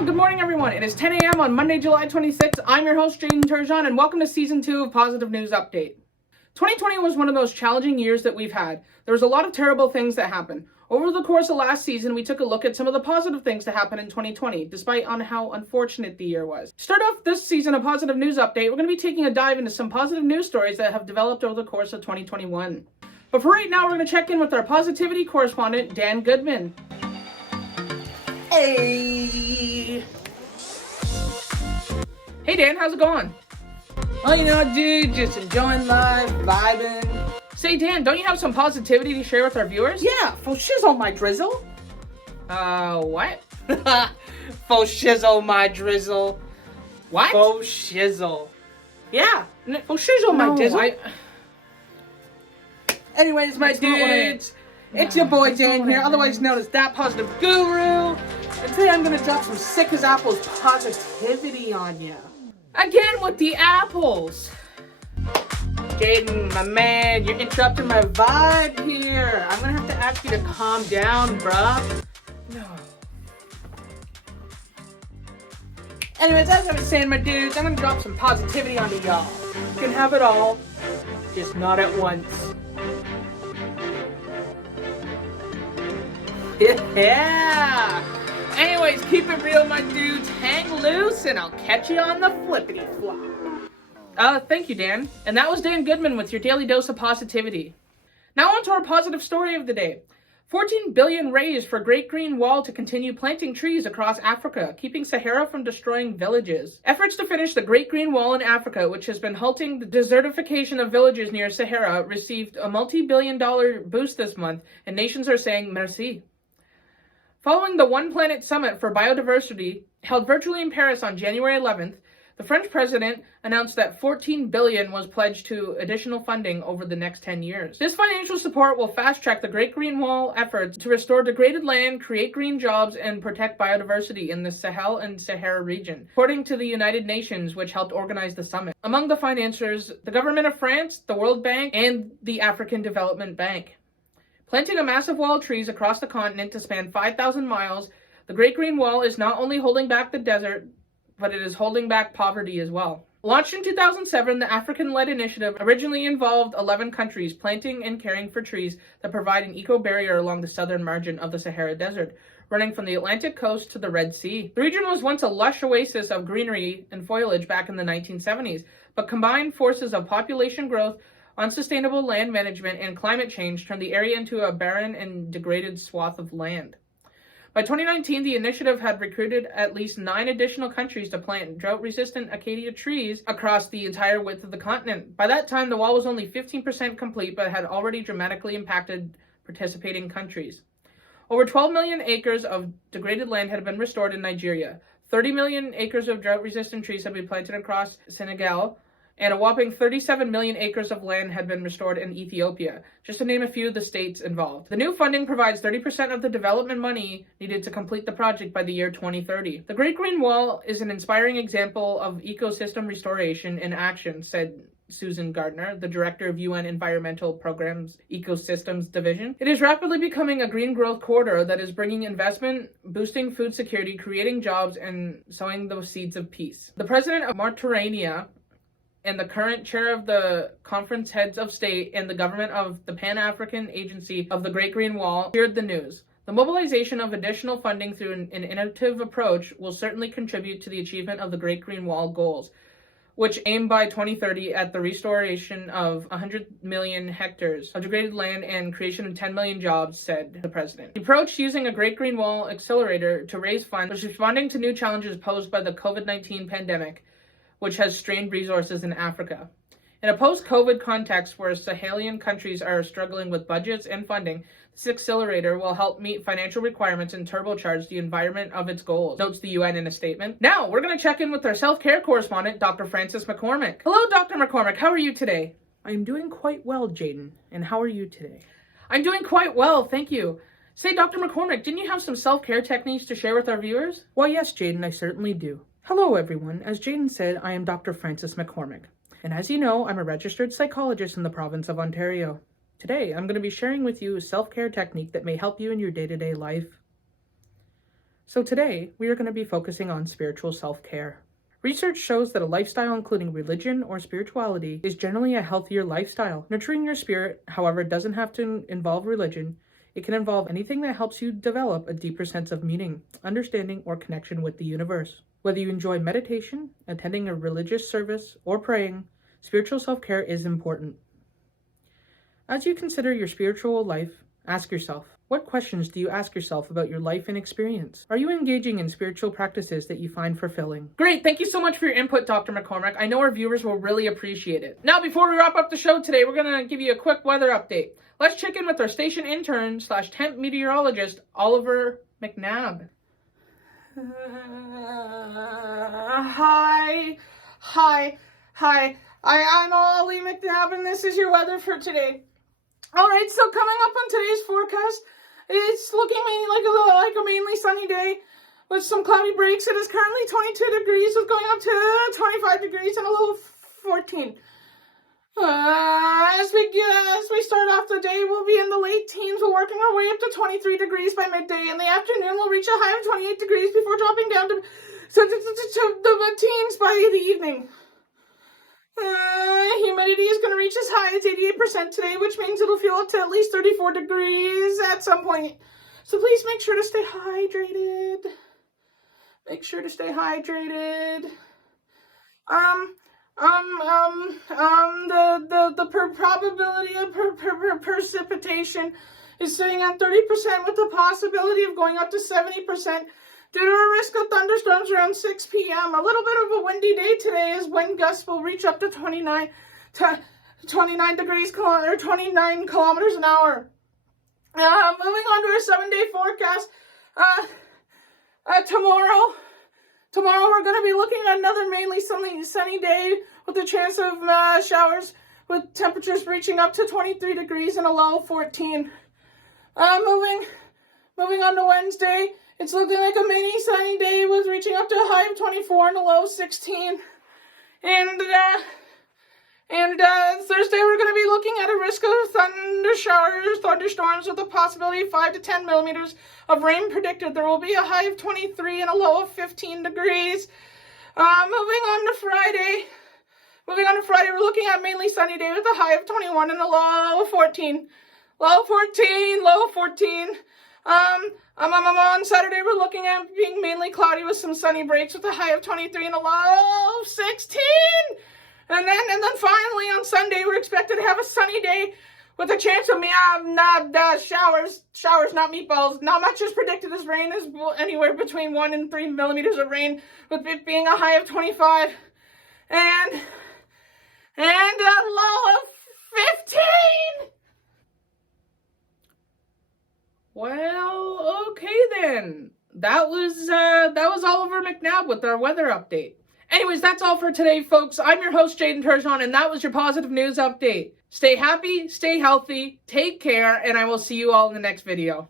Well, good morning, everyone. It is 10 a.m. on Monday, July 26th. I'm your host, Jaden Turgeon, and welcome to Season 2 of Positive News Update. 2020 was one of the most challenging years that we've had. There was a lot of terrible things that happened. Over the course of last season, we took a look at some of the positive things that happened in 2020, despite on how unfortunate the year was. To start off this season of Positive News Update, we're going to be taking a dive into some positive news stories that have developed over the course of 2021. But for right now, we're going to check in with our positivity correspondent, Dan Goodman. Hey! Hey Dan, how's it going? Well, dude, just enjoying life, vibing. Say Dan, don't you have some positivity to share with our viewers? Yeah, for shizzle my drizzle. What? For shizzle my drizzle. What? For shizzle. Yeah, for shizzle my No, dizzle. Anyways, my That's not what I- dudes, it's your boy that's not Dan what I here, otherwise meant. known as That Positive Guru. And today I'm gonna drop some sick as apples positivity on ya. Again with the apples. Jaden, my man, you're interrupting my vibe here. I'm gonna have to ask you to calm down, bruh. No. Anyways, as I was saying, my dudes, I'm gonna drop some positivity onto y'all. You can have it all, just not at once. Yeah! Anyways, keep it real, my dudes. Hang loose, and I'll catch you on the flippity flop. Thank you, Dan. And that was Dan Goodman with your daily dose of positivity. Now on to our positive story of the day. 14 billion raised for Great Green Wall to continue planting trees across Africa, keeping Sahara from destroying villages. Efforts to finish the Great Green Wall in Africa, which has been halting the desertification of villages near Sahara, received a multi-billion-dollar boost this month, and nations are saying merci. Following the One Planet Summit for Biodiversity, held virtually in Paris on January 11th, the French president announced that 14 billion was pledged to additional funding over the next 10 years. This financial support will fast-track the Great Green Wall efforts to restore degraded land, create green jobs, and protect biodiversity in the Sahel and Sahara region, according to the United Nations, which helped organize the summit. Among the financiers, the government of France, the World Bank, and the African Development Bank. Planting a massive wall of trees across the continent to span 5,000 miles, the Great Green Wall is not only holding back the desert, but it is holding back poverty as well. Launched in 2007, the African-led initiative originally involved 11 countries planting and caring for trees that provide an eco-barrier along the southern margin of the Sahara Desert, running from the Atlantic coast to the Red Sea. The region was once a lush oasis of greenery and foliage back in the 1970s, but combined forces of population growth, unsustainable land management, and climate change turned the area into a barren and degraded swath of land. By 2019, the initiative had recruited at least 9 additional countries to plant drought-resistant acacia trees across the entire width of the continent. By that time, the wall was only 15% complete, but had already dramatically impacted participating countries. Over 12 million acres of degraded land had been restored in Nigeria. 30 million acres of drought-resistant trees had been planted across Senegal, and a whopping 37 million acres of land had been restored in Ethiopia, just to name a few of the states involved. The new funding provides 30% of the development money needed to complete the project by the year 2030. The Great Green Wall is an inspiring example of ecosystem restoration in action, said Susan Gardner, the director of UN Environmental Program's Ecosystems Division. It is rapidly becoming a green growth corridor that is bringing investment, boosting food security, creating jobs, and sowing the seeds of peace. The president of Mauritania and the current chair of the Conference Heads of State and the government of the Pan-African Agency of the Great Green Wall shared the news. The mobilization of additional funding through an innovative approach will certainly contribute to the achievement of the Great Green Wall goals, which aim by 2030 at the restoration of 100 million hectares of degraded land and creation of 10 million jobs, said the president. The approach using a Great Green Wall accelerator to raise funds was responding to new challenges posed by the COVID-19 pandemic, which has strained resources in Africa. In a post-COVID context where Sahelian countries are struggling with budgets and funding, this accelerator will help meet financial requirements and turbocharge the environment of its goals, notes the UN in a statement. Now, we're going to check in with our self-care correspondent, Dr. Francis McCormick. Hello, Dr. McCormick. How are you today? I'm doing quite well, Jaden. And how are you today? I'm doing quite well, thank you. Say, Dr. McCormick, didn't you have some self-care techniques to share with our viewers? Well, yes, Jaden, I certainly do. Hello, everyone. As Jaden said, I am Dr. Francis McCormick. And as you know, I'm a registered psychologist in the province of Ontario. Today, I'm going to be sharing with you a self-care technique that may help you in your day-to-day life. So today, we are going to be focusing on spiritual self-care. Research shows that a lifestyle including religion or spirituality is generally a healthier lifestyle. Nurturing your spirit, however, doesn't have to involve religion. It can involve anything that helps you develop a deeper sense of meaning, understanding, or connection with the universe. Whether you enjoy meditation, attending a religious service, or praying, spiritual self-care is important. As you consider your spiritual life, ask yourself, what questions do you ask yourself about your life and experience? Are you engaging in spiritual practices that you find fulfilling? Great, thank you so much for your input, Dr. McCormick. I know our viewers will really appreciate it. Now, before we wrap up the show today, we're going to give you a quick weather update. Let's check in with our station intern / temp meteorologist, Oliver McNabb. Hi. I'm Ollie McNabb, and this is your weather for today. All right, so coming up on today's forecast, it's looking like a mainly sunny day with some cloudy breaks. It is currently 22 degrees with going up to 25 degrees and a low of 14. As we start off the day, we'll be in the late teens. We're working our way up to 23 degrees by midday. In the afternoon, we'll reach a high of 28 degrees before dropping down to the teens by the evening. Humidity is going to reach as high as 88% today, which means it'll feel up to at least 34 degrees at some point. So please make sure to stay hydrated. The probability of precipitation is sitting at 30% with the possibility of going up to 70%. Due to a risk of thunderstorms around 6 p.m., a little bit of a windy day today as wind gusts will reach up to 29 degrees or 29 kilometers an hour. Moving on to our 7-day forecast. Tomorrow we're going to be looking at another mainly sunny day with a chance of showers with temperatures reaching up to 23 degrees and a low of 14. Moving on to Wednesday. It's looking like a mini sunny day with reaching up to a high of 24 and a low of 16. And Thursday we're going to be looking at a risk of thunderstorms with a possibility of 5 to 10 millimeters of rain predicted. There will be a high of 23 and a low of 15 degrees. Moving on to Friday, we're looking at mainly sunny day with a high of 21 and a low of 14. Low 14. On Saturday, we're looking at being mainly cloudy with some sunny breaks with a high of 23 and a low of 16. And then finally on Sunday, we're expected to have a sunny day with a chance of showers, not meatballs. Not much is predicted as rain is anywhere between 1 and 3 millimeters of rain, with it being a high of 25 and a low of 15. Well, okay then. That was Oliver McNabb with our weather update. Anyways, that's all for today, folks. I'm your host, Jaden Turgeon, and that was your positive news update. Stay happy, stay healthy, take care, and I will see you all in the next video.